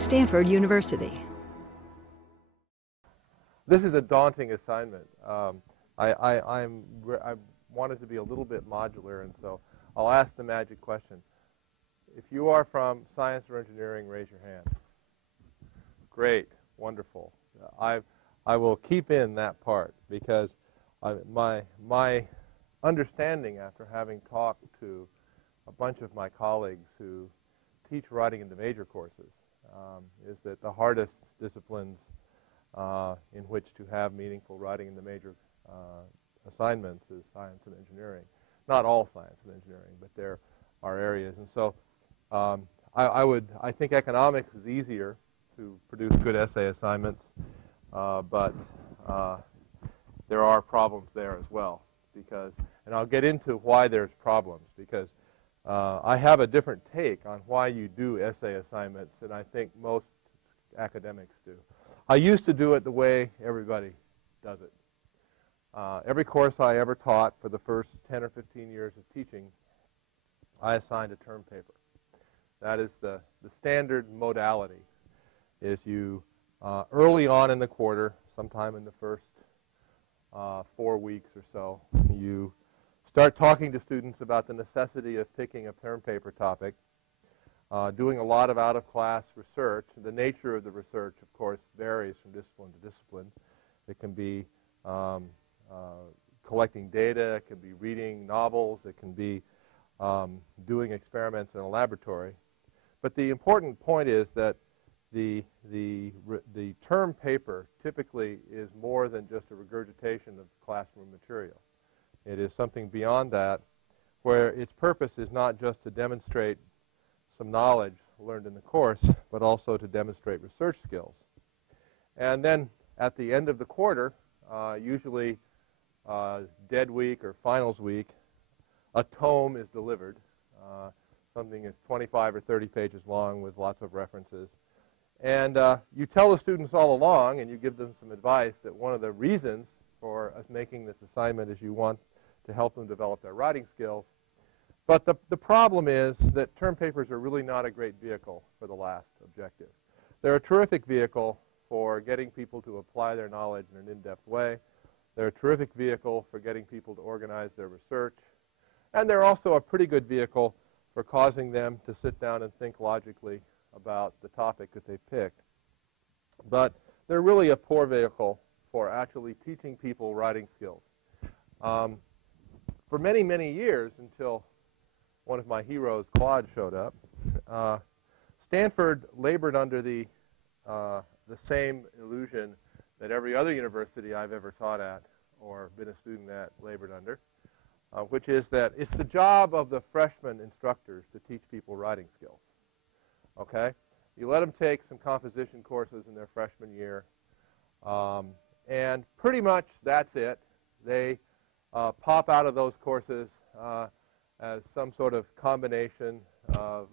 Stanford University. This is a daunting assignment. I wanted to be a little bit modular, and so I'll ask the magic question. If you are from science or engineering, raise your hand. Great, wonderful. I will keep in that part because my understanding after having talked to a bunch of my colleagues who teach writing in the major courses is that the hardest disciplines in which to have meaningful writing in the major assignments is science and engineering. Not all science and engineering, but there are areas. And so I think economics is easier to produce good essay assignments, but there are problems there as well. And I'll get into why there's problems, because I have a different take on why you do essay assignments than I think most academics do. I used to do it the way everybody does it. Every course I ever taught for the first 10 or 15 years of teaching, I assigned a term paper. That is the standard modality, is you, early on in the quarter, sometime in the first 4 weeks or so, you start talking to students about the necessity of picking a term paper topic, doing a lot of out-of-class research. The nature of the research, of course, varies from discipline to discipline. It can be collecting data, it can be reading novels, it can be doing experiments in a laboratory. But the important point is that the term paper typically is more than just a regurgitation of classroom material. It is something beyond that, where its purpose is not just to demonstrate some knowledge learned in the course, but also to demonstrate research skills. And then at the end of the quarter, usually dead week or finals week, a tome is delivered. Something is 25 or 30 pages long with lots of references. And you tell the students all along, and you give them some advice, that one of the reasons for us making this assignment is you want to help them develop their writing skills. But the problem is that term papers are really not a great vehicle for the last objective. They're a terrific vehicle for getting people to apply their knowledge in an in-depth way. They're a terrific vehicle for getting people to organize their research. And they're also a pretty good vehicle for causing them to sit down and think logically about the topic that they picked. But they're really a poor vehicle for actually teaching people writing skills. For many, many years, until one of my heroes, Claude, showed up, Stanford labored under the same illusion that every other university I've ever taught at or been a student at labored under, which is that it's the job of the freshman instructors to teach people writing skills. Okay? You let them take some composition courses in their freshman year, and pretty much that's it. They pop out of those courses as some sort of combination of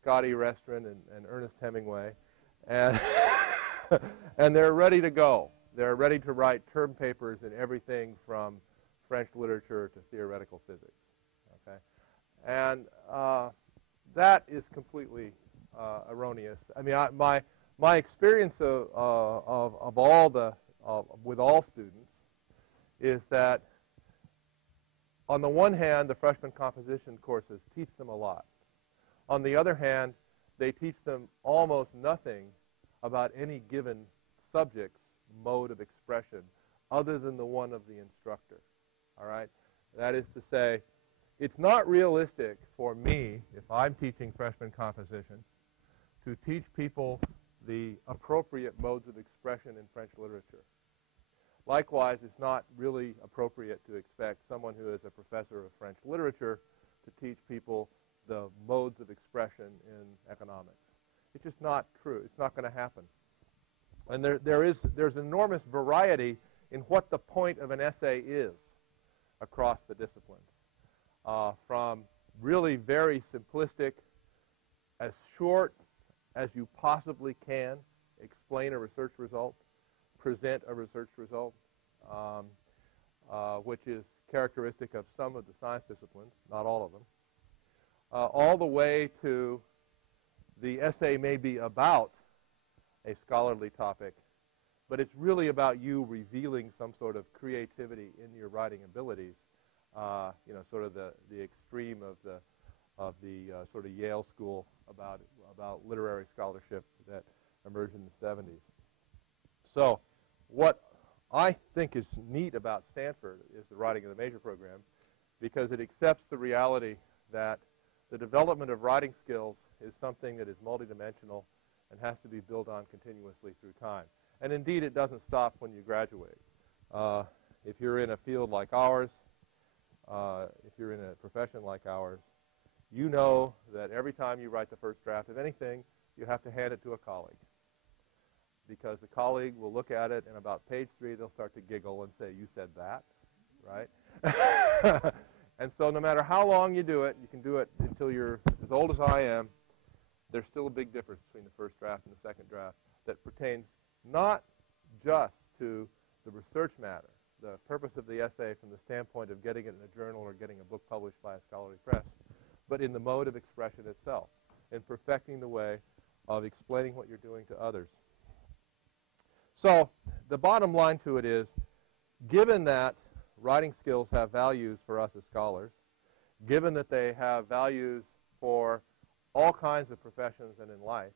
Scotty Restrin and Ernest Hemingway, and and they're ready to go. They're ready to write term papers in everything from French literature to theoretical physics. Okay, and that is completely erroneous. I mean, my experience with all students is that on the one hand, the freshman composition courses teach them a lot. On the other hand, they teach them almost nothing about any given subject's mode of expression other than the one of the instructor. All right? That is to say, it's not realistic for me, if I'm teaching freshman composition, to teach people the appropriate modes of expression in French literature. Likewise, it's not really appropriate to expect someone who is a professor of French literature to teach people the modes of expression in economics. It's just not true. It's not going to happen. And there's enormous variety in what the point of an essay is across the disciplines, from really very simplistic, as short as you possibly can, explain a research result, present a research result, which is characteristic of some of the science disciplines, not all of them, all the way to the essay may be about a scholarly topic, but it's really about you revealing some sort of creativity in your writing abilities, you know, sort of the extreme of the sort of Yale school about literary scholarship that emerged in the 70s. So what I think is neat about Stanford is the writing of the major program, because it accepts the reality that the development of writing skills is something that is multidimensional and has to be built on continuously through time. And indeed, it doesn't stop when you graduate. If you're in a field like ours, if you're in a profession like ours, you know that every time you write the first draft of anything, you have to hand it to a colleague, because the colleague will look at it, and about page 3, they'll start to giggle and say, "You said that," right? And so no matter how long you do it, you can do it until you're as old as I am, there's still a big difference between the first draft and the second draft that pertains not just to the research matter, the purpose of the essay from the standpoint of getting it in a journal or getting a book published by a scholarly press, but in the mode of expression itself, in perfecting the way of explaining what you're doing to others. So the bottom line to it is, given that writing skills have values for us as scholars, given that they have values for all kinds of professions and in life,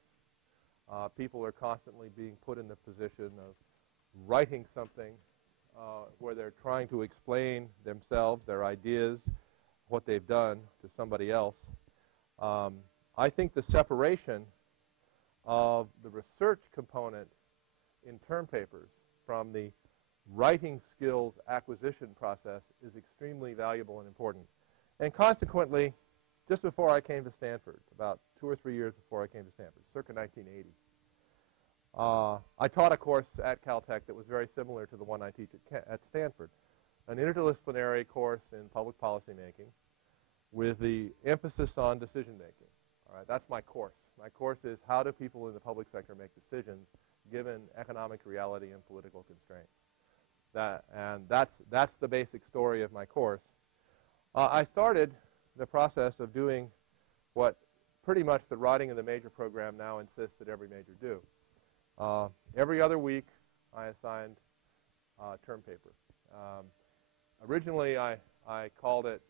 people are constantly being put in the position of writing something where they're trying to explain themselves, their ideas, what they've done to somebody else. I think the separation of the research component in term papers from the writing skills acquisition process is extremely valuable and important. And consequently, just before I came to Stanford, about 2 or 3 years before I came to Stanford, circa 1980, I taught a course at Caltech that was very similar to the one I teach at Stanford, an interdisciplinary course in public policy making with the emphasis on decision making. All right, that's my course. My course is how do people in the public sector make decisions given economic reality and political constraints. That's the basic story of my course. I started the process of doing what pretty much the writing of the major program now insists that every major do. Every other week, I assigned a term paper. Originally, I called it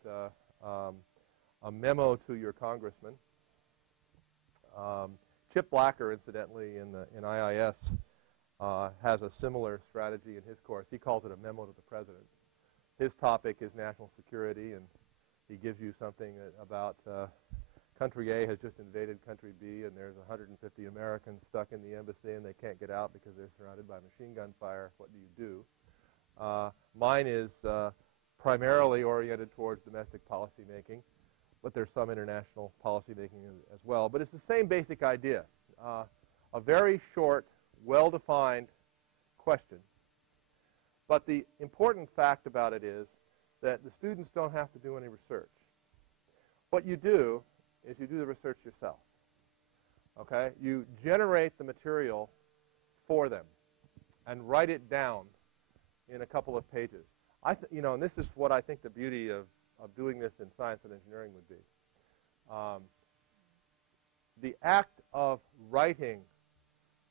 a memo to your congressman. Chip Blacker, incidentally, in IIS, has a similar strategy in his course. He calls it a memo to the president. His topic is national security, and he gives you something about country A has just invaded country B, and there's 150 Americans stuck in the embassy, and they can't get out because they're surrounded by machine gun fire. What do you do? Mine is primarily oriented towards domestic policy making, but there's some international policy making as well. But it's the same basic idea. A very short, well-defined question. But the important fact about it is that the students don't have to do any research. What you do is you do the research yourself. Okay? You generate the material for them and write it down in a couple of pages. You know, and this is what I think the beauty of doing this in science and engineering would be. The act of writing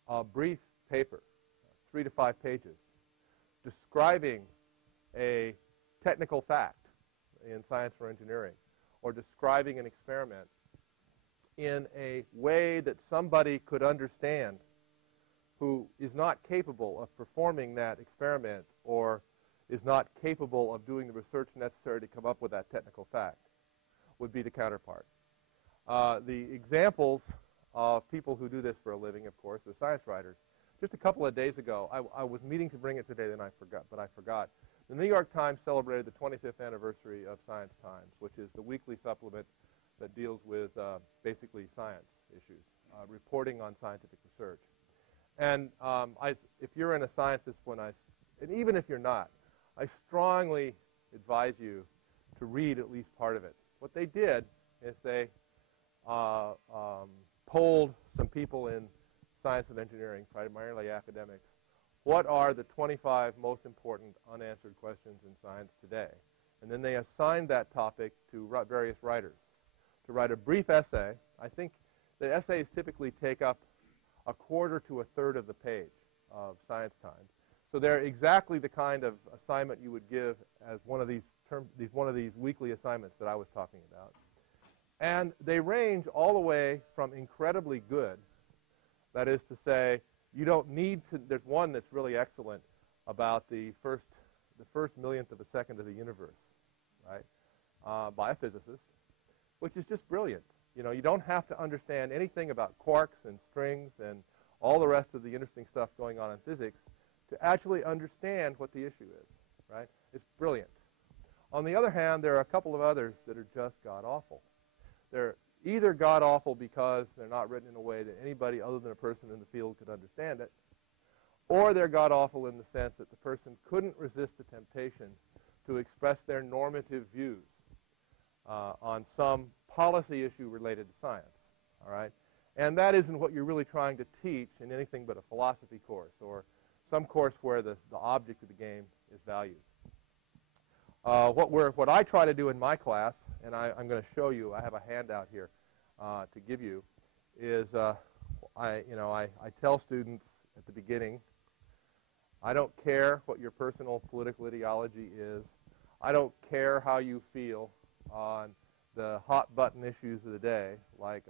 a brief paper, 3 to 5 pages, describing a technical fact in science or engineering, or describing an experiment in a way that somebody could understand who is not capable of performing that experiment or is not capable of doing the research necessary to come up with that technical fact, would be the counterpart. The examples of people who do this for a living, of course, are science writers. Just a couple of days ago, I was meaning to bring it today, then I forgot. The New York Times celebrated the 25th anniversary of Science Times, which is the weekly supplement that deals with basically science issues, reporting on scientific research. And if you're in a science discipline, and even if you're not, I strongly advise you to read at least part of it. What they did is they polled some people in science and engineering, primarily academics, what are the 25 most important unanswered questions in science today? And then they assigned that topic to various writers to write a brief essay. I think the essays typically take up a quarter to a third of the page of science time. So they're exactly the kind of assignment you would give as one of these weekly assignments that I was talking about. And they range all the way from incredibly good, that is to say, you don't need to, there's one that's really excellent about the first millionth of a second of the universe, right, by a physicist, which is just brilliant. You know, you don't have to understand anything about quarks and strings and all the rest of the interesting stuff going on in physics to actually understand what the issue is, right? It's brilliant. On the other hand, there are a couple of others that are just god-awful. They're either god-awful because they're not written in a way that anybody other than a person in the field could understand it, or they're god-awful in the sense that the person couldn't resist the temptation to express their normative views on some policy issue related to science, all right? And that isn't what you're really trying to teach in anything but a philosophy course or some course where the object of the game is values. What I try to do in my class, and I'm going to show you, I have a handout here to give you, is I tell students at the beginning, I don't care what your personal political ideology is. I don't care how you feel on the hot button issues of the day, like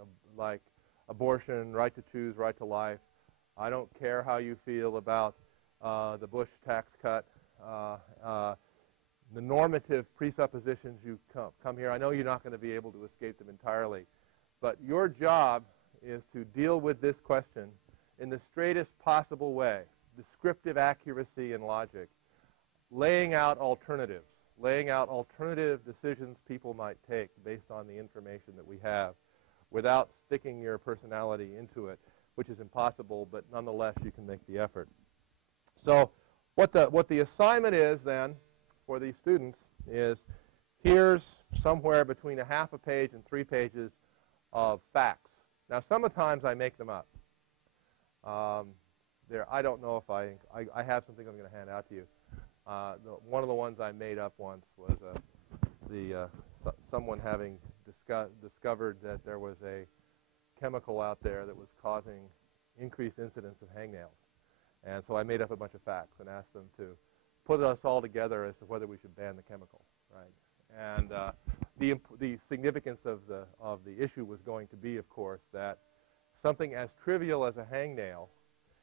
abortion, right to choose, right to life. I don't care how you feel about the Bush tax cut, the normative presuppositions you come here. I know you're not going to be able to escape them entirely, but your job is to deal with this question in the straightest possible way, descriptive accuracy and logic, laying out alternatives, laying out alternative decisions people might take based on the information that we have without sticking your personality into it, which is impossible, but nonetheless you can make the effort. So what the assignment is then for these students is here's somewhere between a half a page and 3 pages of facts. Now sometimes I make them up. I don't know if I have something I'm going to hand out to you. One of the ones I made up once was someone having discovered that there was a chemical out there that was causing increased incidence of hangnails. And so I made up a bunch of facts and asked them to put us all together as to whether we should ban the chemical, right? And the significance of the issue was going to be, of course, that something as trivial as a hangnail,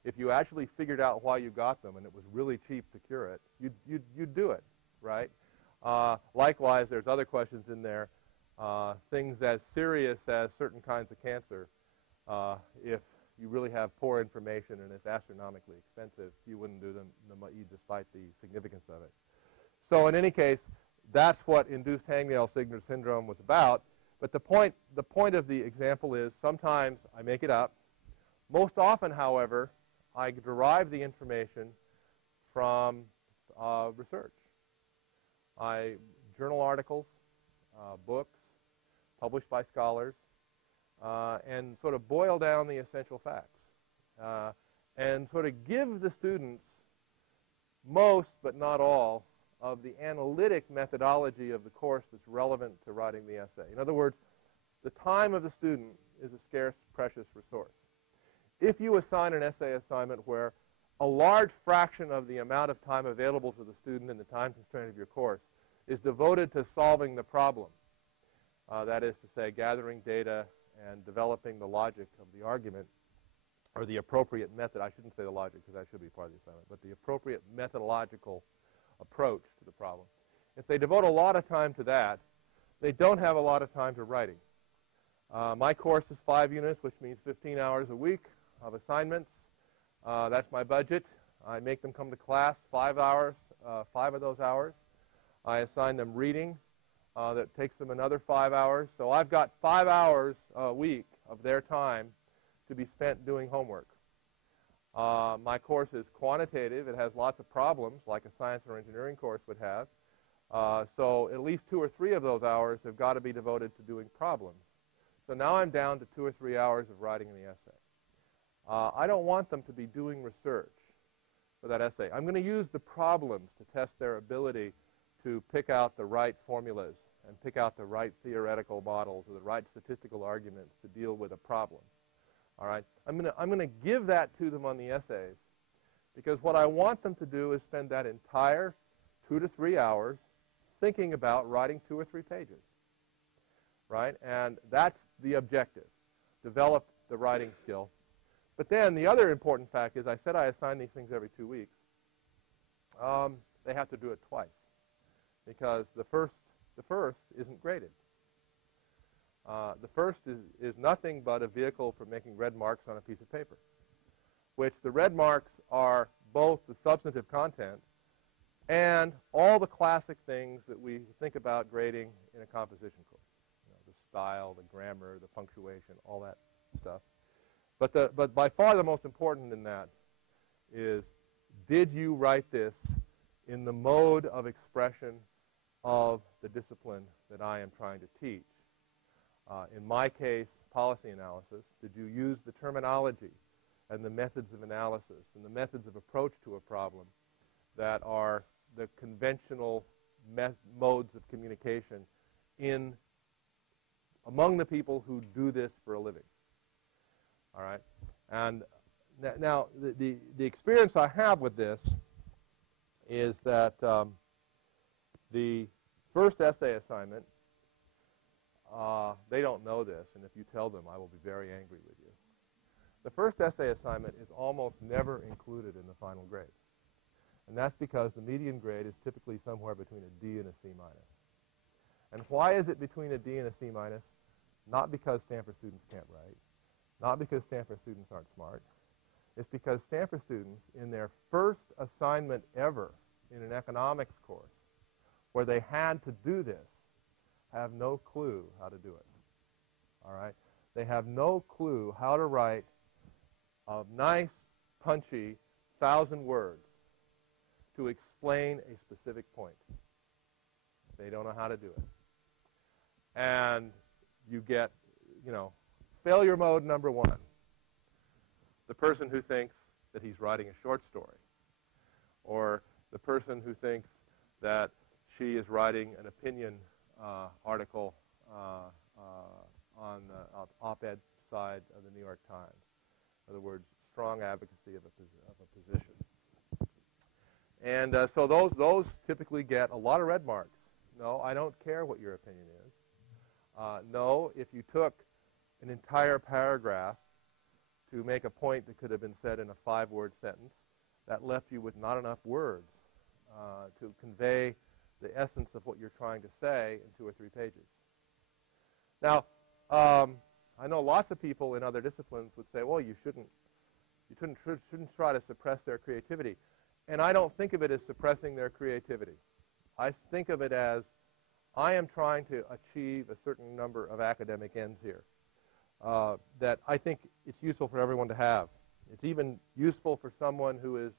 if you actually figured out why you got them and it was really cheap to cure it, you'd do it, right? Likewise, there's other questions in there, things as serious as certain kinds of cancer. If you really have poor information and it's astronomically expensive, you wouldn't do them despite the significance of it. So in any case, that's what induced hangnail syndrome was about. But the point of the example is sometimes I make it up. Most often, however, I derive the information from research. Journal articles, books, published by scholars, and sort of boil down the essential facts. And sort of give the students most, but not all, of the analytic methodology of the course that's relevant to writing the essay. In other words, the time of the student is a scarce, precious resource. If you assign an essay assignment where a large fraction of the amount of time available to the student in the time constraint of your course is devoted to solving the problem, that is to say, gathering data and developing the logic of the argument, or the appropriate method, I shouldn't say the logic because that should be part of the assignment, but the appropriate methodological approach to the problem. If they devote a lot of time to that, they don't have a lot of time to writing. My course is 5 units, which means 15 hours a week of assignments. That's my budget. I make them come to class 5 hours, 5 of those hours. I assign them reading. That takes them another 5 hours. So I've got 5 hours a week of their time to be spent doing homework. My course is quantitative. It has lots of problems, like a science or engineering course would have. So at least 2 or 3 of those hours have got to be devoted to doing problems. So now I'm down to 2 or 3 hours of writing the essay. I don't want them to be doing research for that essay. I'm going to use the problems to test their ability to pick out the right formulas and pick out the right theoretical models or the right statistical arguments to deal with a problem. All right? I'm gonna give that to them on the essays because what I want them to do is spend that entire 2 to 3 hours thinking about writing 2 or 3 pages, right? And that's the objective, develop the writing skill. But then the other important fact is I said I assign these things every 2 weeks. They have to do it twice because the first isn't graded. The first is nothing but a vehicle for making red marks on a piece of paper, which the red marks are both the substantive content and all the classic things that we think about grading in a composition course. You know, the style, the grammar, the punctuation, all that stuff. But by far the most important in that is, did you write this in the mode of expression of the discipline that I am trying to teach? In my case, policy analysis, did you use the terminology and the methods of analysis and the methods of approach to a problem that are the conventional modes of communication among the people who do this for a living? All right? And now, the experience I have with this is that the first essay assignment, they don't know this, and if you tell them, I will be very angry with you. The first essay assignment is almost never included in the final grade. And that's because the median grade is typically somewhere between a D and a C minus. And why is it between a D and a C minus? Not because Stanford students can't write, not because Stanford students aren't smart. It's because Stanford students, in their first assignment ever in an economics course, where they had to do this, have no clue how to do it. All right? They have no clue how to write a nice, punchy 1,000 words to explain a specific point. They don't know how to do it. And you get, you know, failure mode number 1. The person who thinks that he's writing a short story, or the person who thinks that she is writing an opinion article on the op-ed side of the New York Times. In other words, strong advocacy of a position. And so those typically get a lot of red marks. No, I don't care what your opinion is. No, if you took an entire paragraph to make a point that could have been said in a 5-word sentence, that left you with not enough words to convey the essence of what you're trying to say in 2 or 3 pages. Now, I know lots of people in other disciplines would say, well, you shouldn't try to suppress their creativity. And I don't think of it as suppressing their creativity. I think of it as, I am trying to achieve a certain number of academic ends here that I think it's useful for everyone to have. It's even useful for someone who is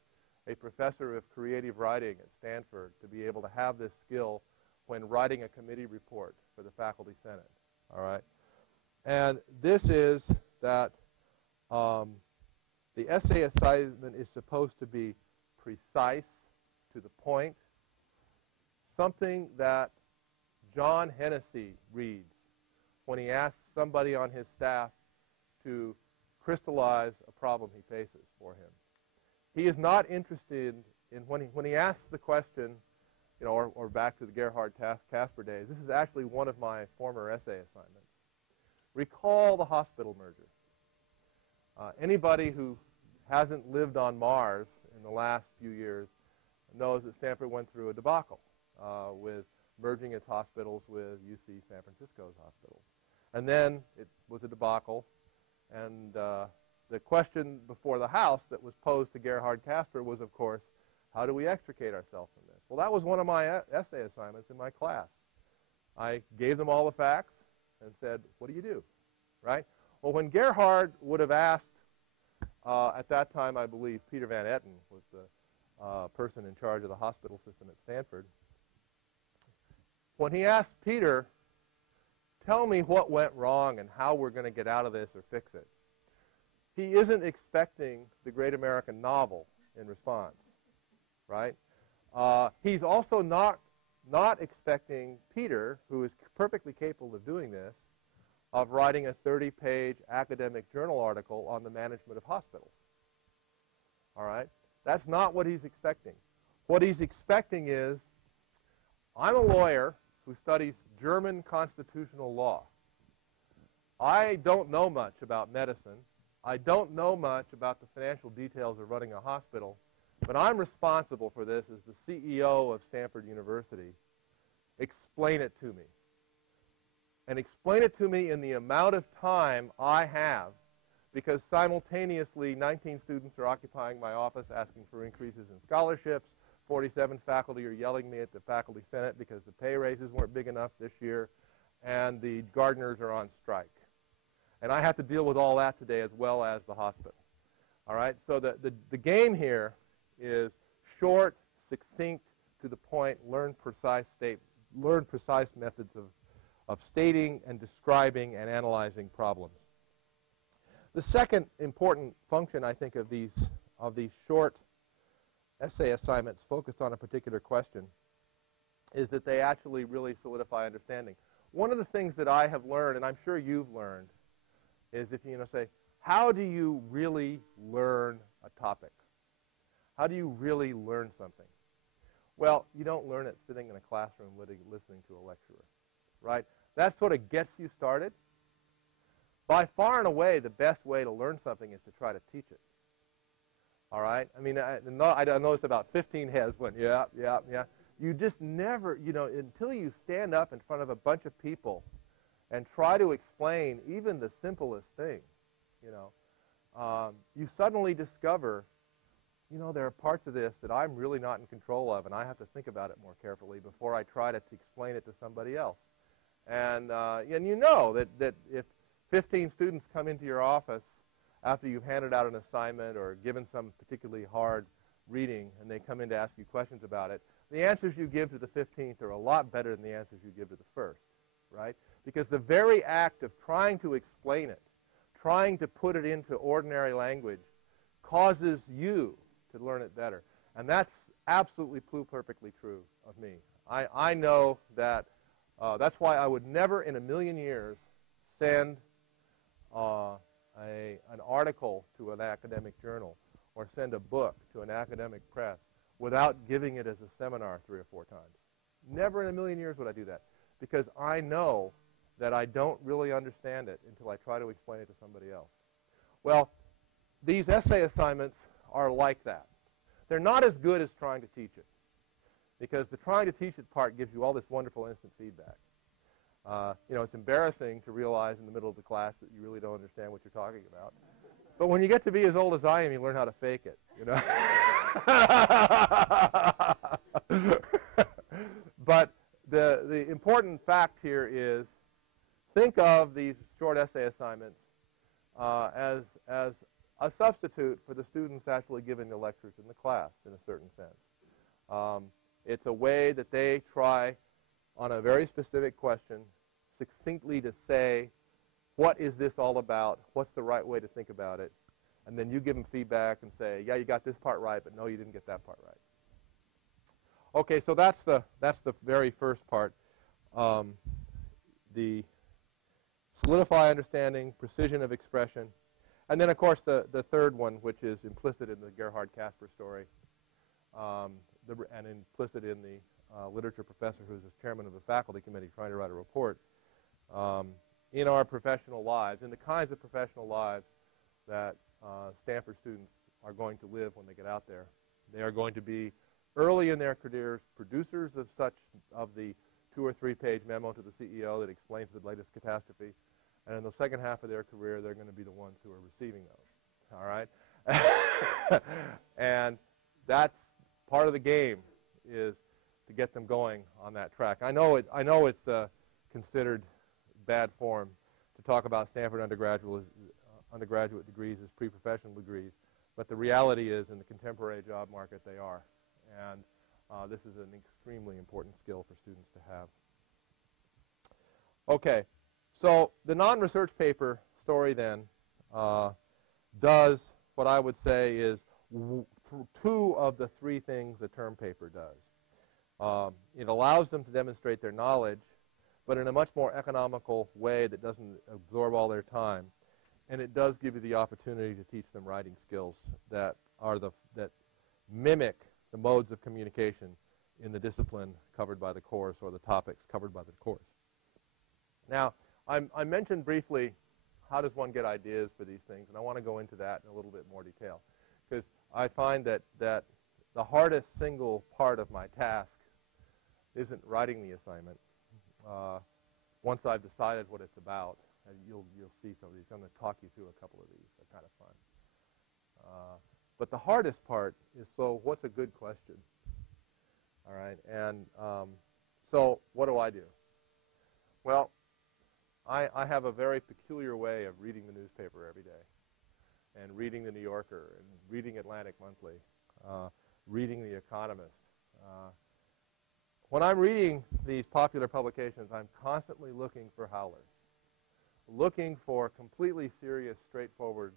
a professor of creative writing at Stanford to be able to have this skill when writing a committee report for the faculty senate. All right? And this is that the essay assignment is supposed to be precise, to the point, something that John Hennessy reads when he asks somebody on his staff to crystallize a problem he faces for him. He is not interested in, when he asks the question, you know, or back to the Gerhard Casper days, this is actually one of my former essay assignments. Recall the hospital merger. Anybody who hasn't lived on Mars in the last few years knows that Stanford went through a debacle with merging its hospitals with UC San Francisco's hospitals. And then it was a debacle, and the question before the House that was posed to Gerhard Casper was, of course, how do we extricate ourselves from this? Well, that was one of my essay assignments in my class. I gave them all the facts and said, what do you do, right? Well, when Gerhard would have asked, at that time, I believe, Peter Van Etten was the person in charge of the hospital system at Stanford. When he asked Peter, tell me what went wrong and how we're going to get out of this or fix it, he isn't expecting the great American novel in response, right? He's also not expecting Peter, who is perfectly capable of doing this, of writing a 30-page academic journal article on the management of hospitals. All right? That's not what he's expecting. What he's expecting is, I'm a lawyer who studies German constitutional law. I don't know much about medicine. I don't know much about the financial details of running a hospital, but I'm responsible for this as the CEO of Stanford University. Explain it to me. And explain it to me in the amount of time I have, because simultaneously 19 students are occupying my office asking for increases in scholarships. 47 faculty are yelling at me at the faculty senate because the pay raises weren't big enough this year, and the gardeners are on strike. And I have to deal with all that today as well as the hospital. All right? So the game here is short, succinct, to the point, learn precise methods of stating and describing and analyzing problems. The second important function, I think, of these short essay assignments focused on a particular question is that they actually really solidify understanding. One of the things that I have learned, and I'm sure you've learned, is if you say, how do you really learn a topic? How do you really learn something? Well, you don't learn it sitting in a classroom listening to a lecturer, right? That sort of gets you started. By far and away, the best way to learn something is to try to teach it. All right? I mean, I noticed about 15 heads went, yeah. You just never, until you stand up in front of a bunch of people and try to explain even the simplest thing, you suddenly discover, there are parts of this that I'm really not in control of, and I have to think about it more carefully before I try to explain it to somebody else. And you know that if 15 students come into your office after you've handed out an assignment or given some particularly hard reading, and they come in to ask you questions about it, the answers you give to the 15th are a lot better than the answers you give to the first, right? Because the very act of trying to explain it, trying to put it into ordinary language, causes you to learn it better. And that's absolutely perfectly true of me. I know that that's why I would never in a million years send an article to an academic journal or send a book to an academic press without giving it as a seminar 3 or 4 times. Never in a million years would I do that, because I know that I don't really understand it until I try to explain it to somebody else. Well, these essay assignments are like that. They're not as good as trying to teach it, because the trying to teach it part gives you all this wonderful instant feedback. It's embarrassing to realize in the middle of the class that you really don't understand what you're talking about. But when you get to be as old as I am, you learn how to fake it, But the important fact here is, think of these short essay assignments as a substitute for the students actually giving the lectures in the class, in a certain sense. It's a way that they try, on a very specific question, succinctly to say, what is this all about? What's the right way to think about it? And then you give them feedback and say, yeah, you got this part right, but no, you didn't get that part right. Okay, so that's the very first part. The solidify understanding, precision of expression. And then, of course, the third one, which is implicit in the Gerhard Casper story, and implicit in the literature professor who's the chairman of the faculty committee trying to write a report, in our professional lives, in the kinds of professional lives that Stanford students are going to live when they get out there. They are going to be, early in their careers, producers of the 2 or 3 page memo to the CEO that explains the latest catastrophe. And in the second half of their career, they're going to be the ones who are receiving those. All right? And that's part of the game, is to get them going on that track. I know it's considered bad form to talk about Stanford undergraduate degrees as pre-professional degrees, but the reality is, in the contemporary job market, they are. And this is an extremely important skill for students to have. Okay, so the non-research paper story then does what I would say is 2 of the 3 things a term paper does. It allows them to demonstrate their knowledge, but in a much more economical way that doesn't absorb all their time. And it does give you the opportunity to teach them writing skills that mimic the modes of communication in the discipline covered by the course or the topics covered by the course. Now, I mentioned briefly how does one get ideas for these things, and I want to go into that in a little bit more detail, because I find that the hardest single part of my task isn't writing the assignment. Once I've decided what it's about, and you'll see some of these. I'm going to talk you through a couple of these. They're kind of fun. But the hardest part is, so what's a good question? All right, and so what do I do? Well, I have a very peculiar way of reading the newspaper every day, and reading the New Yorker, and reading Atlantic Monthly, reading The Economist. When I'm reading these popular publications, I'm constantly looking for howlers, looking for completely serious, straightforward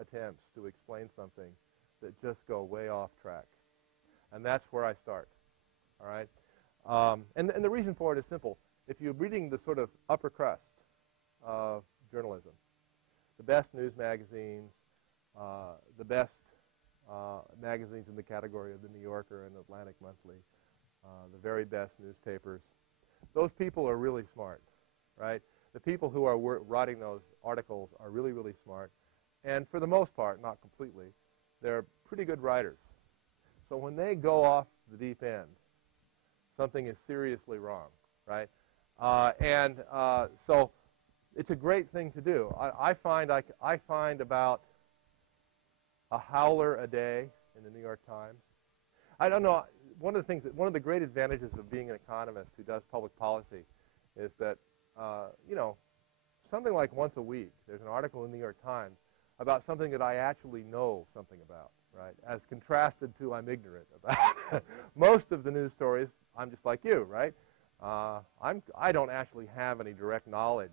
attempts to explain something that just go way off track. And that's where I start. All right? And the reason for it is simple. If you're reading the sort of upper crust of journalism, the best news magazines, the best magazines in the category of the New Yorker and Atlantic Monthly, the very best newspapers, those people are really smart, right? The people who are writing those articles are really, really smart. And for the most part, not completely, they're pretty good writers. So when they go off the deep end, something is seriously wrong, right? So it's a great thing to do. I find about a howler a day in the New York Times. I don't know. One of the great advantages of being an economist who does public policy is that, something like once a week, there's an article in the New York Times about something that I actually know something about, right? As contrasted to I'm ignorant about. Most of the news stories, I'm just like you, right? I don't actually have any direct knowledge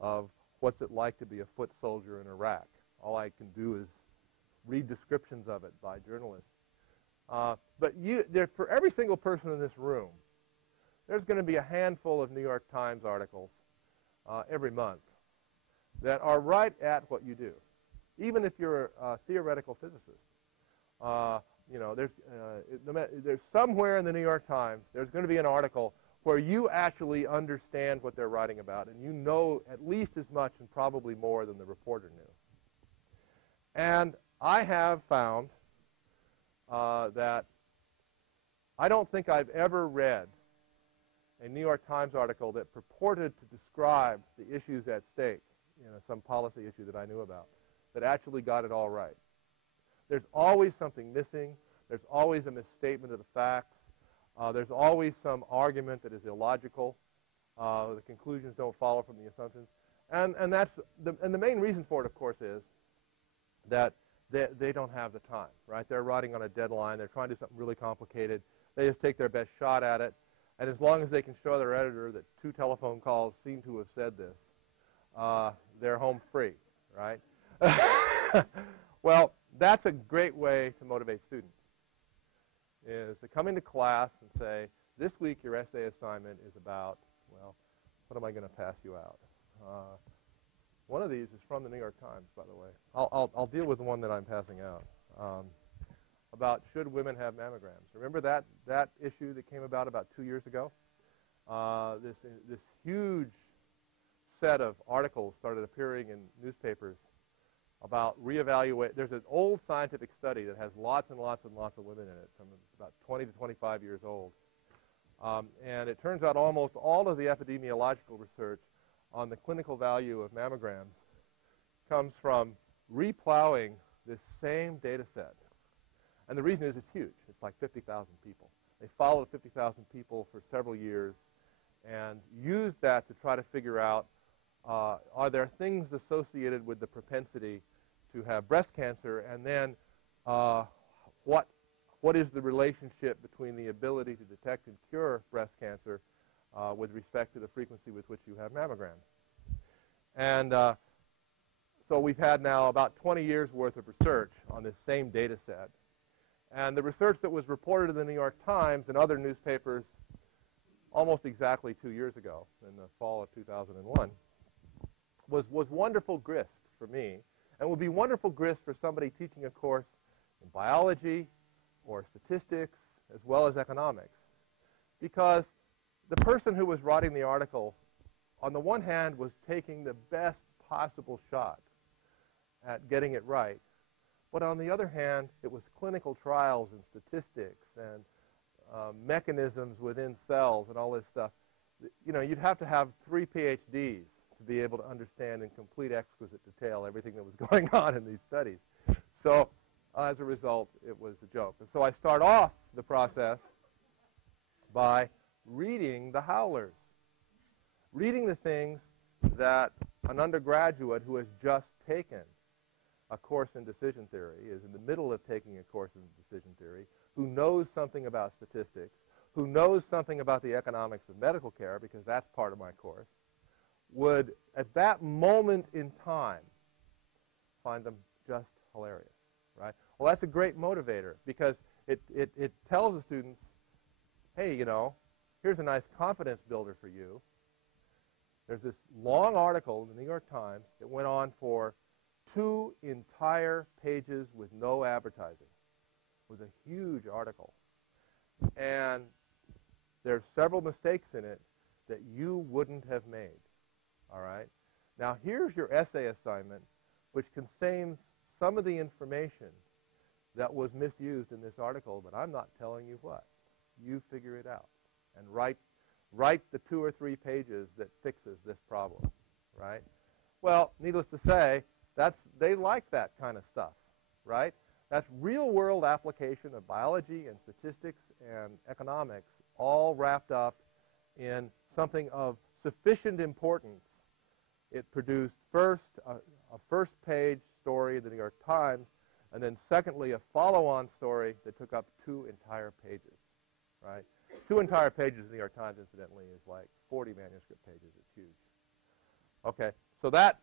of what's it like to be a foot soldier in Iraq. All I can do is read descriptions of it by journalists. But for every single person in this room, there's going to be a handful of New York Times articles every month that are right at what you do. Even if you're a theoretical physicist, there's somewhere in the New York Times, there's going to be an article where you actually understand what they're writing about, and you know at least as much and probably more than the reporter knew. And I have found that I don't think I've ever read a New York Times article that purported to describe the issues at stake, some policy issue that I knew about, that actually got it all right. There's always something missing. There's always a misstatement of the facts. There's always some argument that is illogical. The conclusions don't follow from the assumptions. And the main reason for it, of course, is that they don't have the time, right? They're writing on a deadline. They're trying to do something really complicated. They just take their best shot at it. And as long as they can show their editor that 2 telephone calls seem to have said this, they're home free, right? Well, that's a great way to motivate students, is to come into class and say, this week your essay assignment is about, well, what am I going to pass you out? One of these is from the New York Times, by the way. I'll deal with the one that I'm passing out, about should women have mammograms. Remember that issue that came about 2 years ago? This huge set of articles started appearing in newspapers about reevaluate. There's an old scientific study that has lots and lots and lots of women in it, from about 20 to 25 years old. And it turns out almost all of the epidemiological research on the clinical value of mammograms comes from replowing this same data set. And the reason is it's huge. It's like 50,000 people. They followed 50,000 people for several years and used that to try to figure out, are there things associated with the propensity to have breast cancer, and then what is the relationship between the ability to detect and cure breast cancer with respect to the frequency with which you have mammograms. And so we've had now about 20 years worth of research on this same data set. And the research that was reported in the New York Times and other newspapers almost exactly 2 years ago, in the fall of 2001, was wonderful grist for me, and would be wonderful grist for somebody teaching a course in biology or statistics as well as economics. Because the person who was writing the article, on the one hand, was taking the best possible shot at getting it right, but on the other hand, it was clinical trials and statistics and mechanisms within cells and all this stuff. You know, you'd have to have 3 PhDs to be able to understand in complete exquisite detail everything that was going on in these studies. So as a result, it was a joke. And so I start off the process by reading the Howlers, reading the things that an undergraduate who has just taken a course in decision theory, is in the middle of taking a course in decision theory, who knows something about statistics, who knows something about the economics of medical care, because that's part of my course, would, at that moment in time, find them just hilarious, right? Well, that's a great motivator, because it tells the students, hey, you know, here's a nice confidence builder for you. There's this long article in the New York Times that went on for 2 entire pages with no advertising. It was a huge article. And there's several mistakes in it that you wouldn't have made. All right? Now, here's your essay assignment, which contains some of the information that was misused in this article, but I'm not telling you what. You figure it out and write the 2 or 3 pages that fixes this problem, right? Well, needless to say, they like that kind of stuff, right? That's real-world application of biology and statistics and economics all wrapped up in something of sufficient importance. It produced first a first-page story in the New York Times, and then secondly a follow-on story that took up 2 entire pages, right? 2 entire pages in the New York Times, incidentally, is like 40 manuscript pages. It's huge. Okay, so that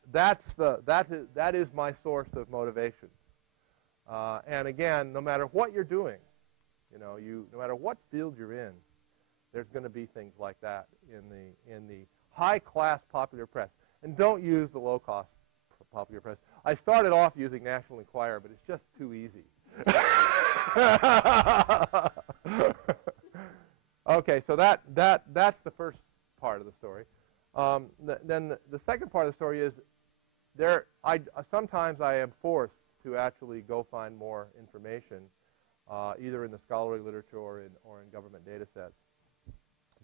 is my source of motivation. And again, no matter what you're doing, you know, no matter what field you're in, there's going to be things like that in the high-class popular press. And don't use the low-cost popular press. I started off using National Enquirer, but it's just too easy. Okay, so that's the first part of the story. Then the second part of the story is sometimes I am forced to actually go find more information, either in the scholarly literature or in government data sets.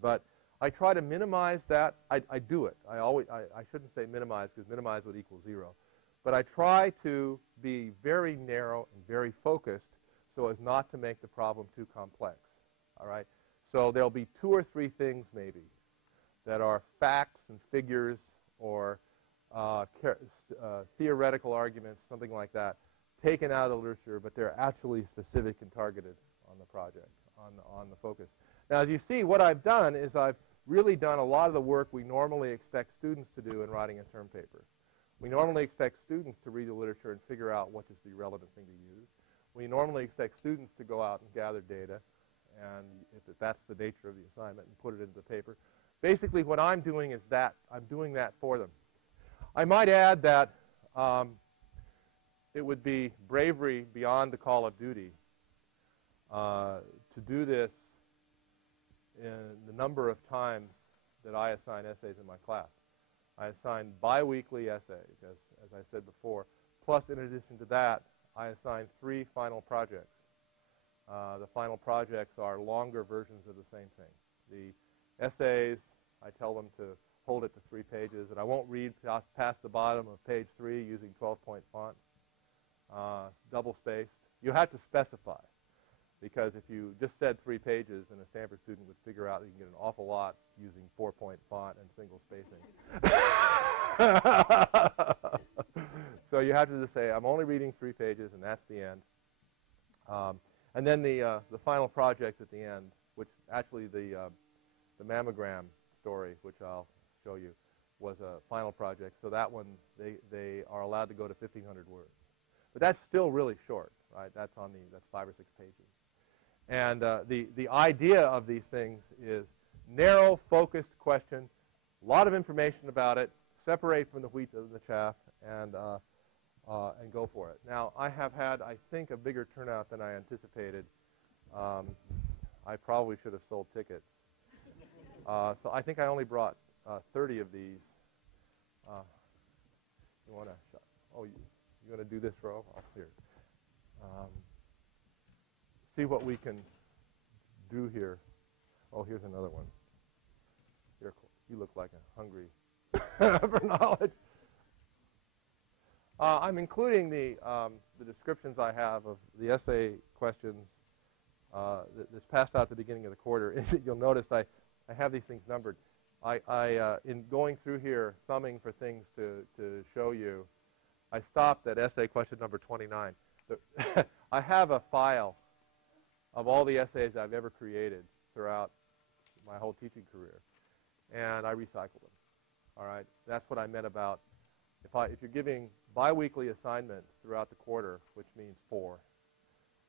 But I try to minimize that. I do it. I shouldn't say minimize, because minimize would equal 0. But I try to be very narrow and very focused so as not to make the problem too complex. All right? So there'll be 2 or 3 things maybe that are facts and figures or theoretical arguments, something like that, taken out of the literature, but they're actually specific and targeted on the project, on the focus. Now, as you see, what I've done is I've really done a lot of the work we normally expect students to do in writing a term paper. We normally expect students to read the literature and figure out what is the relevant thing to use. We normally expect students to go out and gather data, and if that's the nature of the assignment, and put it into the paper. Basically, what I'm doing is that. I'm doing that for them. I might add that it would be bravery beyond the call of duty to do this in the number of times that I assign essays in my class. I assign biweekly essays, as I said before. Plus, in addition to that, I assign 3 final projects. The final projects are longer versions of the same thing. The essays, I tell them to hold it to 3 pages, and I won't read past the bottom of page 3 using 12-point font, double-spaced. You have to specify, because if you just said 3 pages, then a Stanford student would figure out that you can get an awful lot using 4-point font and single spacing. So you have to just say, I'm only reading 3 pages, and that's the end. And then the final project at the end, which actually the mammogram story, which I'll show you, was a final project. So that one, they are allowed to go to 1,500 words. But that's still really short, right? That's 5 or 6 pages. And the idea of these things is narrow, focused question, a lot of information about it, separate from the wheat and the chaff, and go for it. Now, I have had, I think, a bigger turnout than I anticipated. I probably should have sold tickets. So I think I only brought 30 of these. You want to? Oh, you want to do this row? Oh, here. See what we can do here. Oh, here's another one. Here, you look like a hungry for knowledge. I'm including the descriptions I have of the essay questions that's passed out at the beginning of the quarter. You'll notice I have these things numbered. In going through here, thumbing for things to show you, I stopped at essay question number 29. I have a file of all the essays I've ever created throughout my whole teaching career, and I recycle them. All right, that's what I meant about if you're giving biweekly assignments throughout the quarter, which means 4,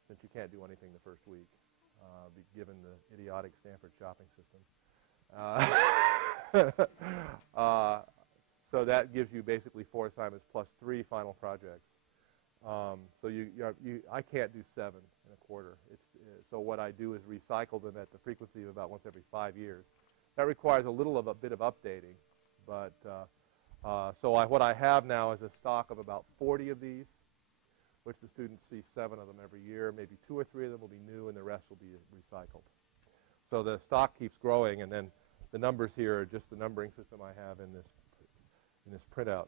since you can't do anything the first week, given the idiotic Stanford shopping system. So that gives you basically 4 assignments plus 3 final projects. So I can't do 7 in a quarter. So what I do is recycle them at the frequency of about once every 5 years. That requires a bit of updating, but what I have now is a stock of about 40 of these, which the students see 7 of them every year. Maybe 2 or 3 of them will be new, and the rest will be recycled. So the stock keeps growing, and then the numbers here are just the numbering system I have in this printout.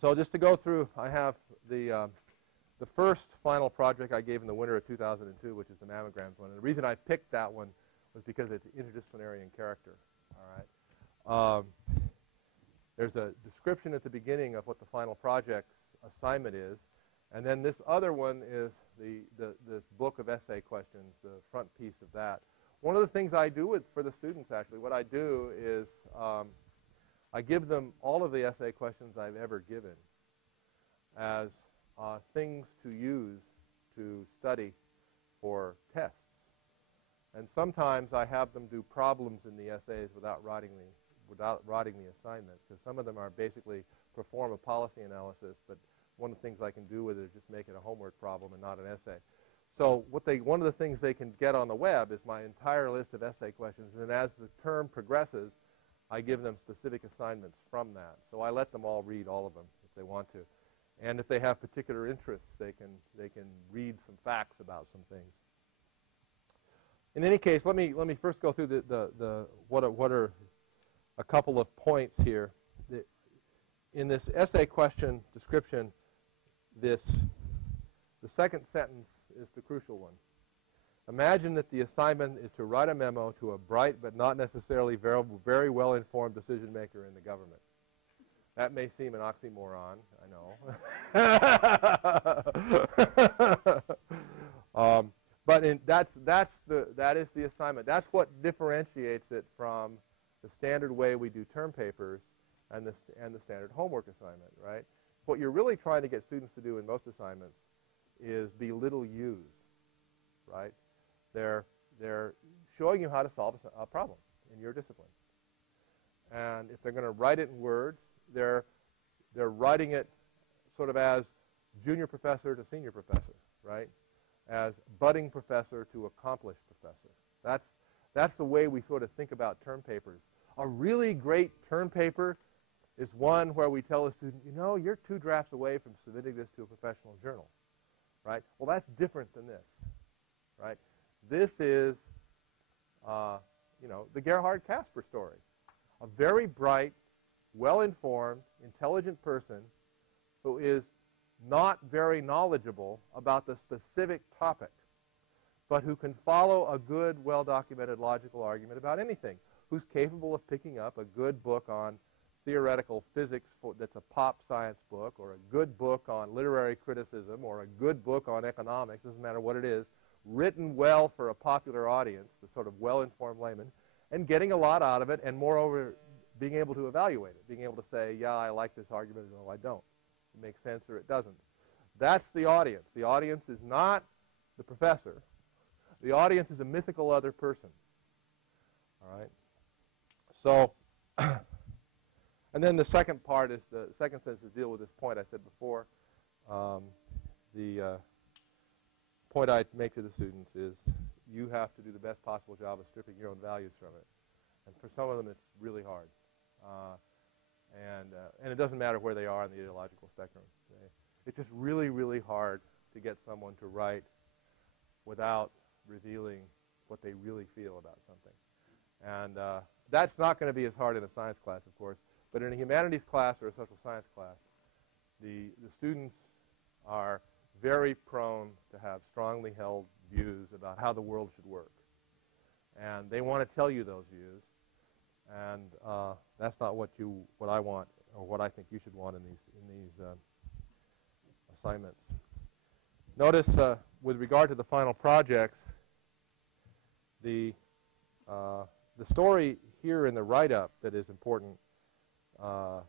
So just to go through, I have the first final project I gave in the winter of 2002, which is the mammograms one. And the reason I picked that one was because it's interdisciplinary in character. All right. There's a description at the beginning of what the final project's assignment is, and then this other one is this book of essay questions, the front piece of that. One of the things I do for the students, actually, what I do is I give them all of the essay questions I've ever given as things to use to study for tests. And sometimes I have them do problems in the essays without writing the assignment, because some of them are basically perform a policy analysis, but one of the things I can do with it is just make it a homework problem and not an essay. So one of the things they can get on the web is my entire list of essay questions, and as the term progresses, I give them specific assignments from that. So I let them all read all of them if they want to. And if they have particular interests, they can read some facts about some things. In any case, let me first go through what are a couple of points here. In this essay question description, the second sentence is the crucial one. Imagine that the assignment is to write a memo to a bright but not necessarily very well-informed decision maker in the government. That may seem an oxymoron, I know. But that is the assignment. That's what differentiates it from the standard way we do term papers and the standard homework assignment, right? What you're really trying to get students to do in most assignments is be little U's, right? They're showing you how to solve a problem in your discipline. And if they're going to write it in words, they're writing it sort of as junior professor to senior professor, right? As budding professor to accomplished professor. That's the way we sort of think about term papers. A really great term paper is one where we tell a student, you know, you're 2 drafts away from submitting this to a professional journal, right? Well, that's different than this, right? This is, the Gerhard Casper story. A very bright, well-informed, intelligent person who is not very knowledgeable about the specific topic, but who can follow a good, well-documented logical argument about anything, who's capable of picking up a good book on theoretical physics that's a pop science book, or a good book on literary criticism, or a good book on economics, doesn't matter what it is, written well for a popular audience, the sort of well-informed layman, and getting a lot out of it, and moreover, being able to evaluate it, being able to say, yeah, I like this argument, or no, I don't. It makes sense or it doesn't. That's the audience. The audience is not the professor. The audience is a mythical other person. All right? So, and then the second part is the second sentence is deal with this point I said before. The point I make to the students is you have to do the best possible job of stripping your own values from it. And for some of them, it's really hard. And it doesn't matter where they are on the ideological spectrum. It's just really, really hard to get someone to write without revealing what they really feel about something. And that's not going to be as hard in a science class, of course. But in a humanities class or a social science class, the students are very prone to have strongly held views about how the world should work. And they want to tell you those views. And that's not what I want or what I think you should want in these assignments. Notice with regard to the final projects, the story here in the write-up that is important to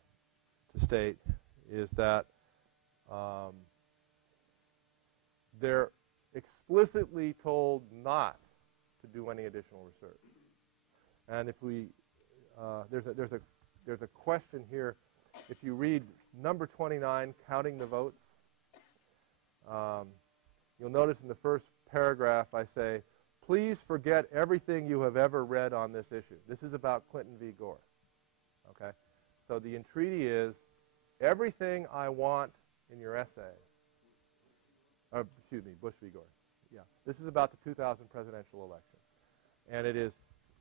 state is that they're explicitly told not to do any additional research. And if we there's a question here. If you read number 29, counting the votes, you'll notice in the first paragraph I say, please forget everything you have ever read on this issue. This is about Clinton v. Gore. Okay? So the entreaty is everything I want in your essay. Excuse me, Bush v. Gore. Yeah. This is about the 2000 presidential election. And it is,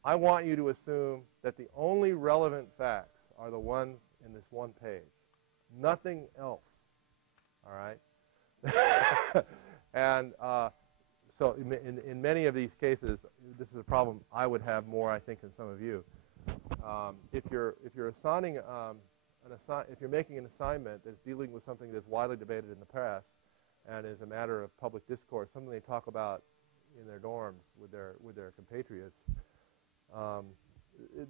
I want you to assume that the only relevant facts are the ones in this one page. Nothing else. All right? And so in many of these cases, this is a problem I would have more, I think, than some of you. If you're assigning if you're making an assignment that's dealing with something that's widely debated in the press and is a matter of public discourse, something they talk about in their dorms with their compatriots,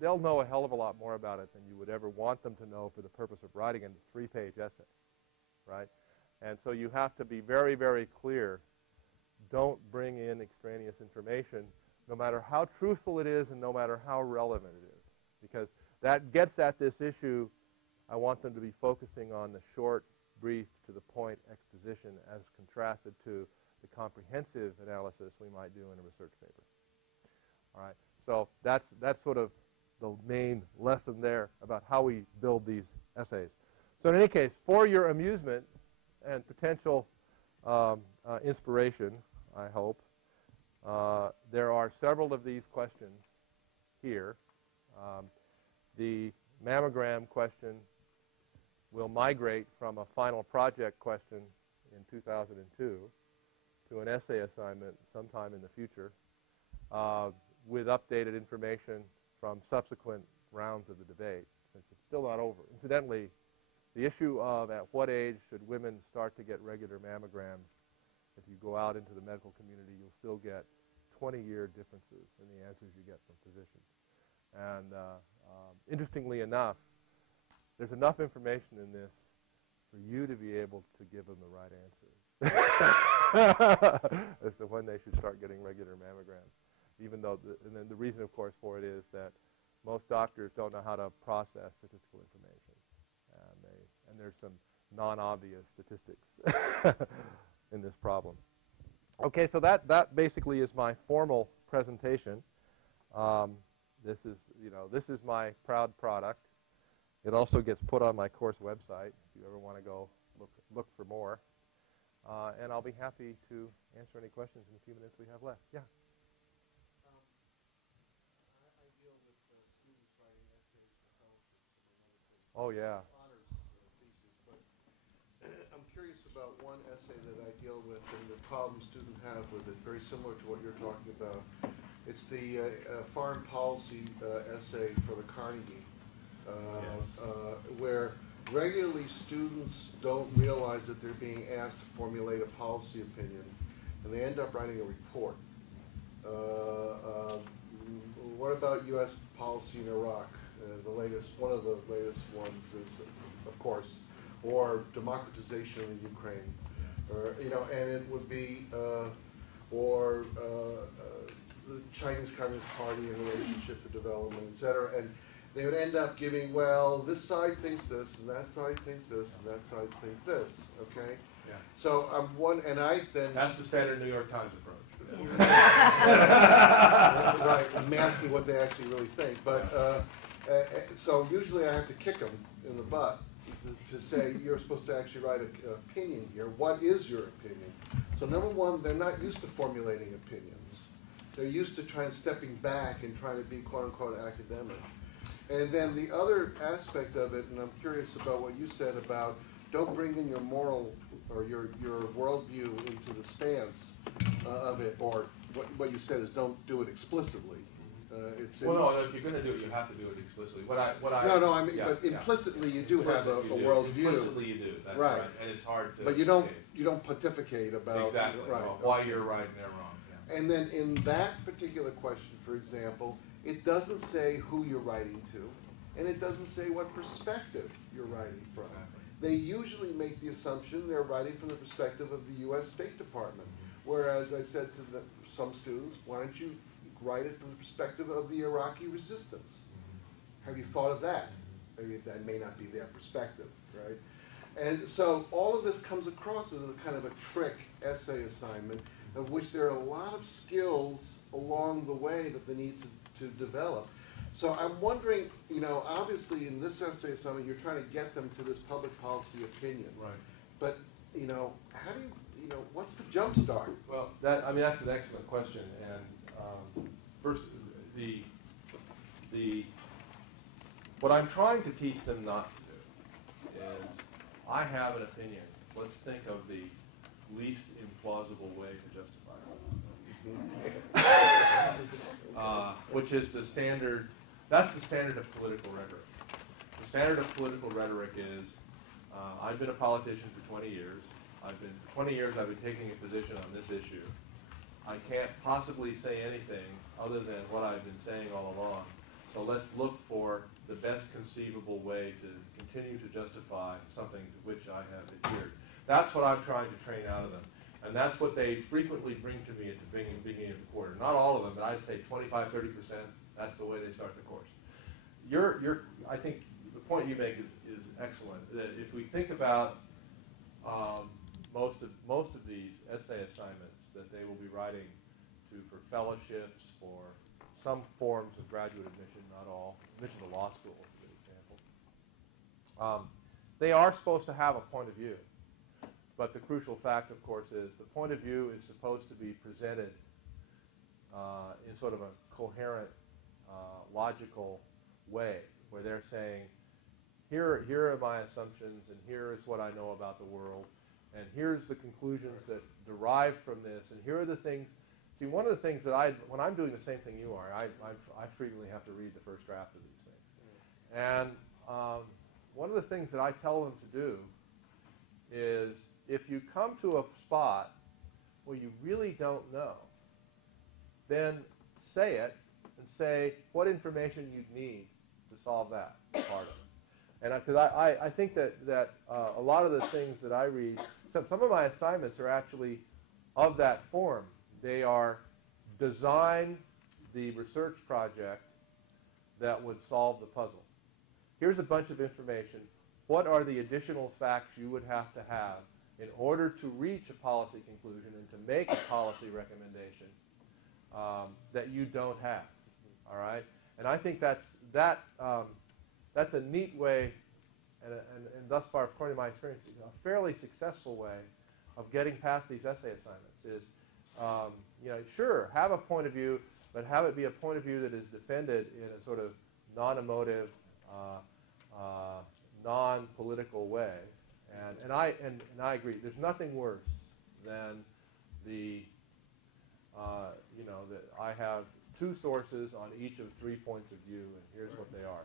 they'll know a hell of a lot more about it than you would ever want them to know for the purpose of writing a 3-page essay, right? And so you have to be very, very clear. Don't bring in extraneous information, no matter how truthful it is and no matter how relevant it is, because that gets at this issue. I want them to be focusing on the short, brief, to-the-point exposition as contrasted to the comprehensive analysis we might do in a research paper. All right, so that's sort of the main lesson there about how we build these essays. So in any case, for your amusement and potential inspiration, I hope, there are several of these questions here. The mammogram question will migrate from a final project question in 2002 to an essay assignment sometime in the future with updated information from subsequent rounds of the debate, since it's still not over. Incidentally, the issue of at what age should women start to get regular mammograms, if you go out into the medical community, you'll still get 20-year differences in the answers you get from physicians. And interestingly enough, there's enough information in this for you to be able to give them the right answers as to when they should start getting regular mammograms. Even though, and then the reason, of course, for it is that most doctors don't know how to process statistical information, and there's some non-obvious statistics in this problem. Okay, so that basically is my formal presentation. This is my proud product. It also gets put on my course website if you ever want to go look for more. And I'll be happy to answer any questions in the few minutes we have left. Yeah. I deal with students writing essays for fellowships and other things. Oh, yeah. Honors thesis, but I'm curious about one essay that I deal with and the problem students have with it, very similar to what you're talking about. It's the foreign policy essay for the Carnegie, where regularly students don't realize that they're being asked to formulate a policy opinion, and they end up writing a report. What about U.S. policy in Iraq? One of the latest ones is, of course, or democratization in Ukraine, or and it would be, or the Chinese Communist Party in relationship to development, et cetera. they would end up giving, well, this side thinks this, and that side thinks this, and that side thinks this, okay? Yeah. So and I then... That's the standard New York Times approach. Right, masking what they actually really think. But so usually I have to kick them in the butt to say you're supposed to actually write an opinion here. What is your opinion? So number one, they're not used to formulating opinions. They're used to stepping back and trying to be quote-unquote academic. And then the other aspect of it, and I'm curious about what you said about don't bring in your moral or your worldview into the stance of it, or what you said is don't do it explicitly. Well, no, if you're going to do it, you have to do it explicitly. No, I mean, but implicitly you do have a worldview. Implicitly you do, that's right. And it's hard to... But you don't pontificate about... Exactly, why you're right and they're wrong. Yeah. And then in that particular question, for example, it doesn't say who you're writing to, and it doesn't say what perspective you're writing from. Exactly. They usually make the assumption they're writing from the perspective of the U.S. State Department, whereas I said to some students, why don't you write it from the perspective of the Iraqi resistance? Have you thought of that? Maybe that may not be their perspective, right? And so all of this comes across as a kind of a trick essay assignment, of which there are a lot of skills along the way that they need to develop. So I'm wondering, obviously in this essay assignment, you're trying to get them to this public policy opinion. Right. But, how do you, what's the jump start? Well, that's an excellent question. And first, what I'm trying to teach them not to do is, I have an opinion. Let's think of the least implausible way to justify it. Which is the standard, that's the standard of political rhetoric. The standard of political rhetoric is, I've been a politician for 20 years. For 20 years I've been taking a position on this issue. I can't possibly say anything other than what I've been saying all along. So let's look for the best conceivable way to continue to justify something to which I have adhered. That's what I'm trying to train out of them. And that's what they frequently bring to me at the beginning of the quarter. Not all of them, but I'd say 25, 30%, that's the way they start the course. I think the point you make is excellent. That if we think about most of these essay assignments that they will be writing for fellowships, for some forms of graduate admission, not all, admission to law school, for example, they are supposed to have a point of view. But the crucial fact, of course, is the point of view is supposed to be presented in sort of a coherent, logical way, where they're saying, here are my assumptions, and here is what I know about the world, and here's the conclusions that derive from this, and here are the things. See, one of the things that when I'm doing the same thing you are, I frequently have to read the first draft of these things. And one of the things that I tell them to do is, if you come to a spot where you really don't know, then say it and say what information you'd need to solve that part of it. And because I think that a lot of the things that I read, some of my assignments are actually of that form. They are design the research project that would solve the puzzle. Here's a bunch of information. What are the additional facts you would have to have in order to reach a policy conclusion and to make a policy recommendation that you don't have? All right? And I think that's a neat way, and thus far, according to my experience, a fairly successful way of getting past these essay assignments is, sure, have a point of view, but have it be a point of view that is defended in a sort of non-emotive, non-political way. And I agree. There's nothing worse than that I have two sources on each of 3 points of view, and here's what they are.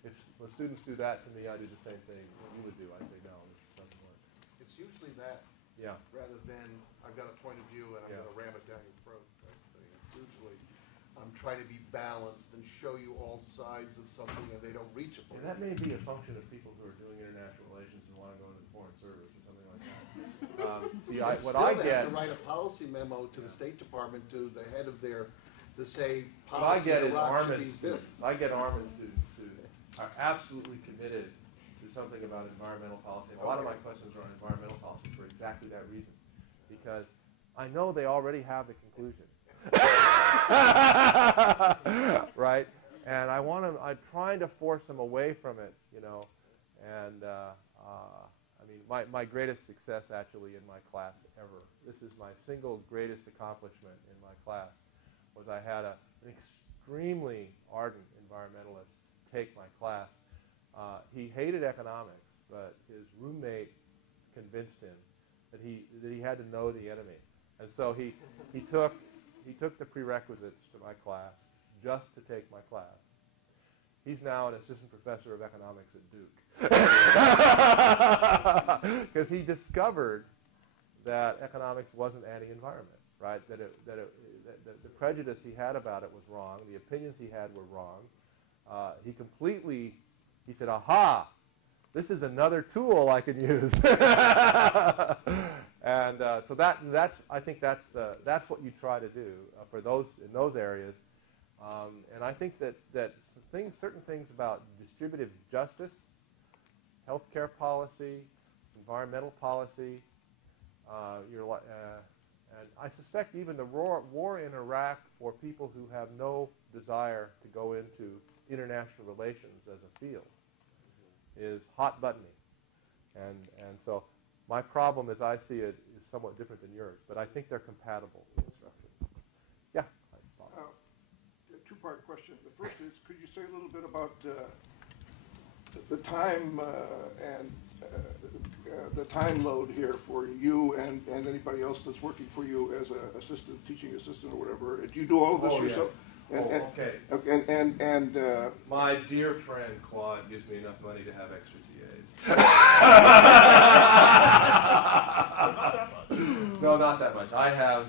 If when students do that to me, I do the same thing you would do. I say, no, this doesn't work. It's usually that, rather than I've got a point of view and I'm going to ram it down your throat type thing. It's usually I'm trying to be balanced and show you all sides of something, and they don't reach a point. And that may be a function of people who are doing international relations and want to go into the foreign service or something like that. What I get, have to write a policy memo to the State Department, to the head of the to say What I policy get in is Iraq should Armin be students. this. I get Armin students who are absolutely committed to something about environmental policy. And a lot of my questions are on environmental policy for exactly that reason, because I know they already have the conclusion, right? And I'm trying to force them away from it, you know. And I mean, my greatest success actually in my class ever, this is my single greatest accomplishment in my class, was I had an extremely ardent environmentalist take my class. He hated economics, but his roommate convinced him that he had to know the enemy. And so he took the prerequisites to my class just to take my class. He's now an assistant professor of economics at Duke. Because he discovered that economics wasn't anti-environment, right? That the prejudice he had about it was wrong. The opinions he had were wrong. He said, aha, this is another tool I can use. And so I think that's what you try to do for those in those areas. And I think that certain things about distributive justice, healthcare policy, environmental policy, and I suspect even the war in Iraq for people who have no desire to go into international relations as a field is hot buttoning. And so my problem, as I see it, is somewhat different than yours, but I think they're compatible in instruction. Yeah. A two-part question. The first is, could you say a little bit about the time and the time load here for you and anybody else that's working for you as an assistant, teaching assistant or whatever? Do you do all of this yourself? Okay. And my dear friend Claude gives me enough money to have extra TAs. No, not that much. I have,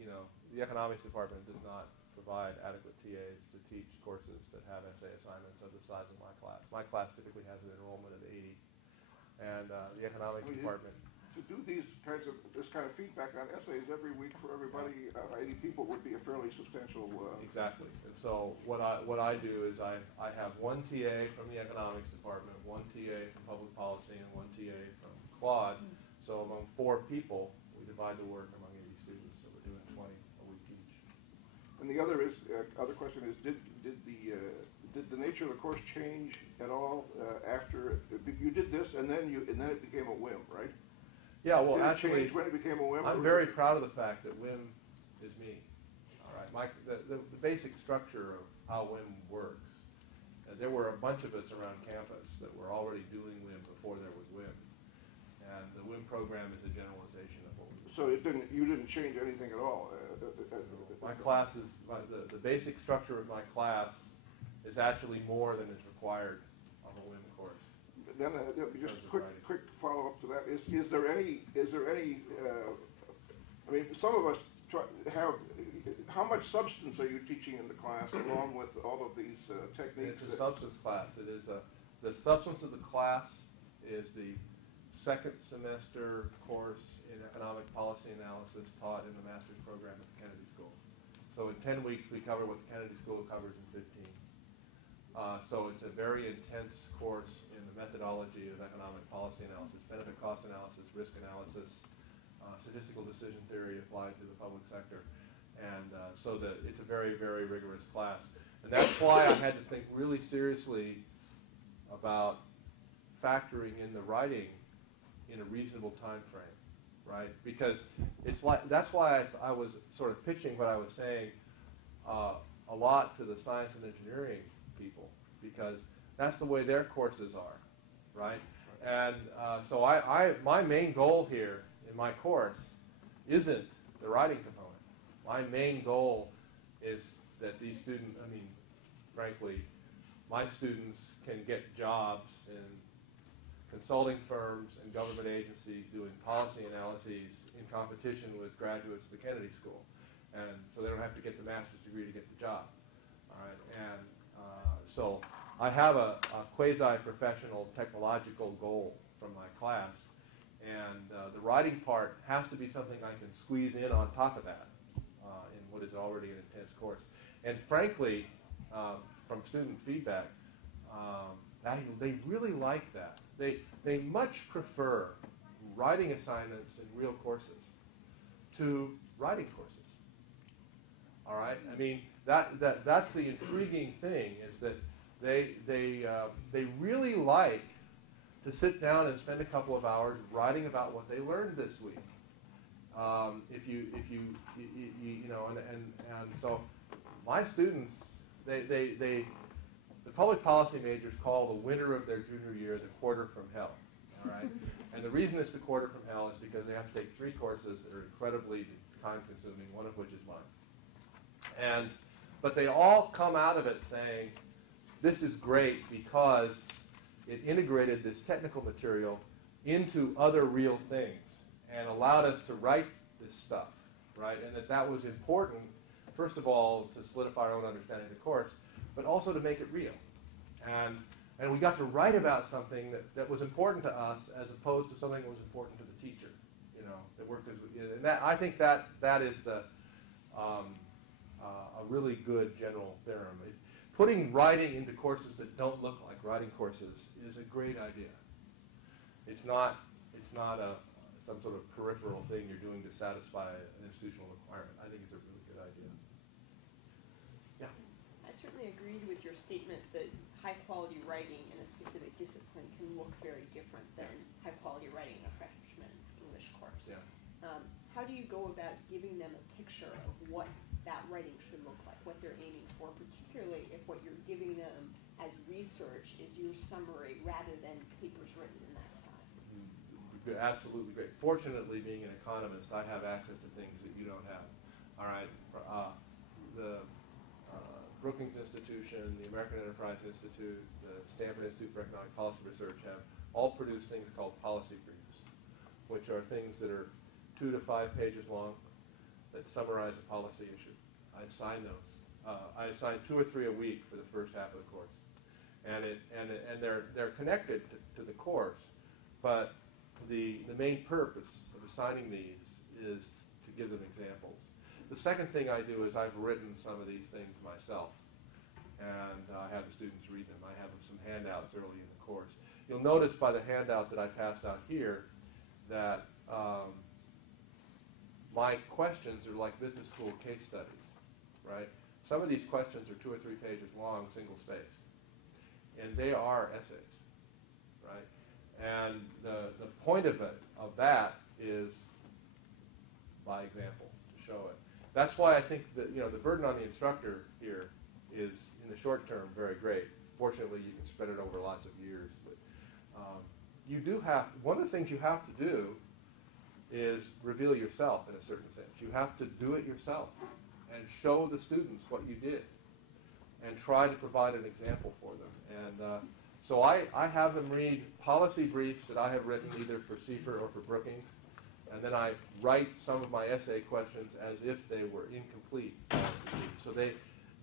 you know, the economics department does not provide adequate TAs to teach courses that have essay assignments of the size of my class. My class typically has an enrollment of 80, and the economics department. To do this kind of feedback on essays every week for everybody, 80 people, would be a fairly substantial. Exactly. And so what I do is I have one TA from the economics department, one TA from public policy, and one TA from Claude. So among 4 people, we divide the work among 80 students. So we're doing 20 a week each. And the other question is, did the nature of the course change at all after you did this, and then it became a whim, right? Yeah, well, did it actually, change when it became a whim? I'm very proud of the fact that WIM is me. All right, the basic structure of how WIM works. There were a bunch of us around campus that were already doing WIM before there was WIM, and the WIM program is a generalization of what we were. So you didn't change anything at all. My class is the basic structure of my class is actually more than is required of a WIM course. Then just quick follow up to that is there any I mean, some of us have, how much substance are you teaching in the class along with all of these techniques? It's a substance class. It is the substance of the class is the second semester course in economic policy analysis taught in the master's program at the Kennedy School. So in 10 weeks we cover what the Kennedy School covers in 15. So it's a very intense course in the methodology of economic policy analysis, benefit cost analysis, risk analysis, statistical decision theory applied to the public sector. And so it's a very, very rigorous class. And that's why I had to think really seriously about factoring in the writing in a reasonable time frame, right? Because it's like, that's why I was sort of pitching what I was saying a lot to the science and engineering people, because that's the way their courses are, right? And so my main goal here in my course isn't the writing component. My main goal is that these students, I mean, frankly, my students can get jobs in consulting firms and government agencies doing policy analyses in competition with graduates of the Kennedy School. And so they don't have to get the master's degree to get the job. All right? And so I have a quasi-professional technological goal from my class. And the writing part has to be something I can squeeze in on top of that. in what is already an intense course. And frankly, from student feedback, they really like that. They much prefer writing assignments in real courses to writing courses. All right? I mean, that's the intriguing thing, is that they really like to sit down and spend a couple of hours writing about what they learned this week. If you know, and so my students, the public policy majors call the winter of their junior year the quarter from hell. All right? And the reason it's the quarter from hell is because they have to take 3 courses that are incredibly time-consuming, one of which is mine. But they all come out of it saying, this is great because it integrated this technical material into other real things and allowed us to write this stuff, right? And that was important, first of all, to solidify our own understanding of the course, but also to make it real. And we got to write about something that was important to us as opposed to something that was important to the teacher, you know, that worked as, and I think that is a really good general theorem. Putting writing into courses that don't look like writing courses is a great idea. It's not some sort of peripheral thing you're doing to satisfy an institutional requirement. I think it's a really good idea. Yeah. I certainly agreed with your statement that high-quality writing in a specific discipline can look very different than high-quality writing in a freshman English course. Yeah. How do you go about giving them a picture of what that writing should look like, what they're aiming for, particularly if what you're giving them as research is your summary rather than papers written in that style? Absolutely great. Fortunately, being an economist, I have access to things that you don't have. All right. The Brookings Institution, the American Enterprise Institute, the Stanford Institute for Economic Policy Research have all produced things called policy briefs, which are things that are 2 to 5 pages long that summarize a policy issue. I assign those. I assign 2 or 3 a week for the first half of the course, and they're connected to the course, but the main purpose of assigning these is to give them examples. The second thing I do is I've written some of these things myself, and I have the students read them. I have some handouts early in the course. You'll notice by the handout that I passed out here that my questions are like business school case studies, right? Some of these questions are 2 or 3 pages long, single-spaced, and they are essays, right? And the point of that is by example, to show it. That's why I think that, you know, the burden on the instructor here is, in the short term, very great. Fortunately, you can spread it over lots of years. But you do have, one of the things you have to do is reveal yourself in a certain sense. You have to do it yourself and show the students what you did and try to provide an example for them. And so I have them read policy briefs that I have written either for CFR or for Brookings, and then I write some of my essay questions as if they were incomplete policy briefs. So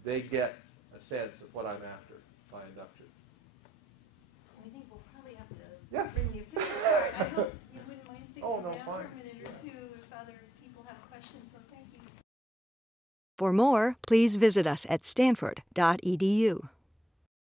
they get a sense of what I'm after by induction. I think we'll probably have to Yes. bring the official part. I hope you wouldn't mind sticking Oh, no, around fine. for a minute or two if other people have questions, so thank you. For more, please visit us at stanford.edu.